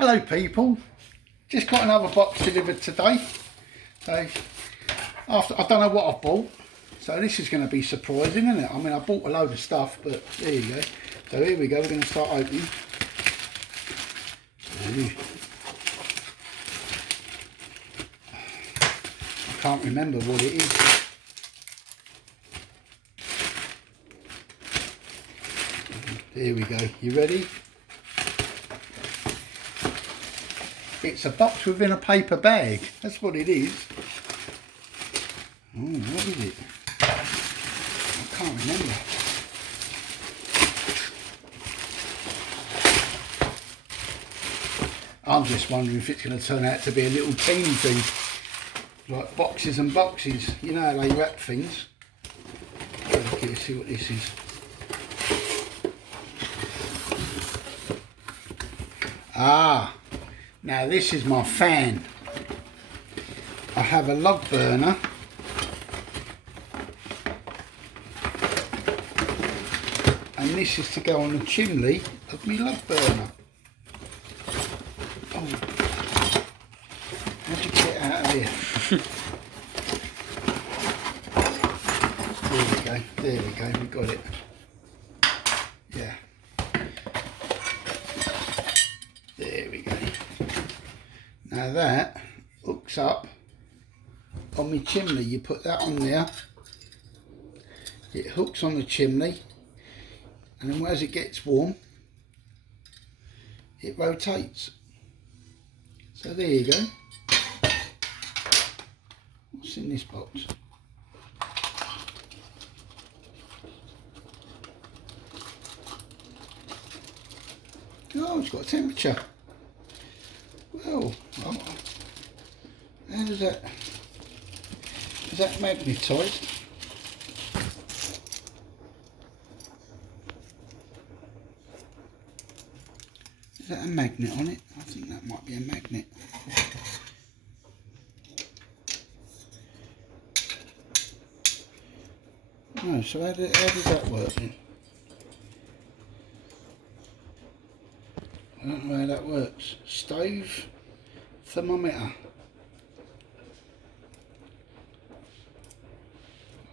Hello people, just got another box delivered today. So after I don't know what I've bought, so this is going to be surprising, isn't it? I mean, I bought a load of stuff, but there you go. So here we go, we're going to start opening. I can't remember what it is. There we go, you ready? It's a box within a paper bag. That's what it is. Oh, what is it? I can't remember. I'm just wondering if it's going to turn out to be a little teeny thing. Like boxes and boxes. You know how they wrap things. Let's see what this is. Ah. Now this is my fan. I have a log burner and this is to go on the chimney of my log burner. Oh, how'd you get it out of here? There we go, we got it. Yeah. There we go. Now that hooks up on my chimney. You put that on there, it hooks on the chimney, and then as it gets warm it rotates. So there you go. What's in this box? Oh, it's got a temperature. Well, how does that, is that magnetised? Is that a magnet on it? I think that might be a magnet. No, so how does that work then? I don't know how that works. Stove, thermometer.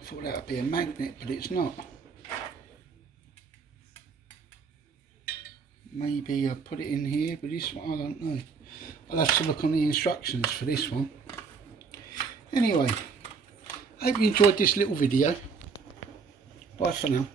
I thought that would be a magnet, but it's not. Maybe I put it in here, but this one I don't know. I'll have to look on the instructions for this one. Anyway, I hope you enjoyed this little video. Bye for now.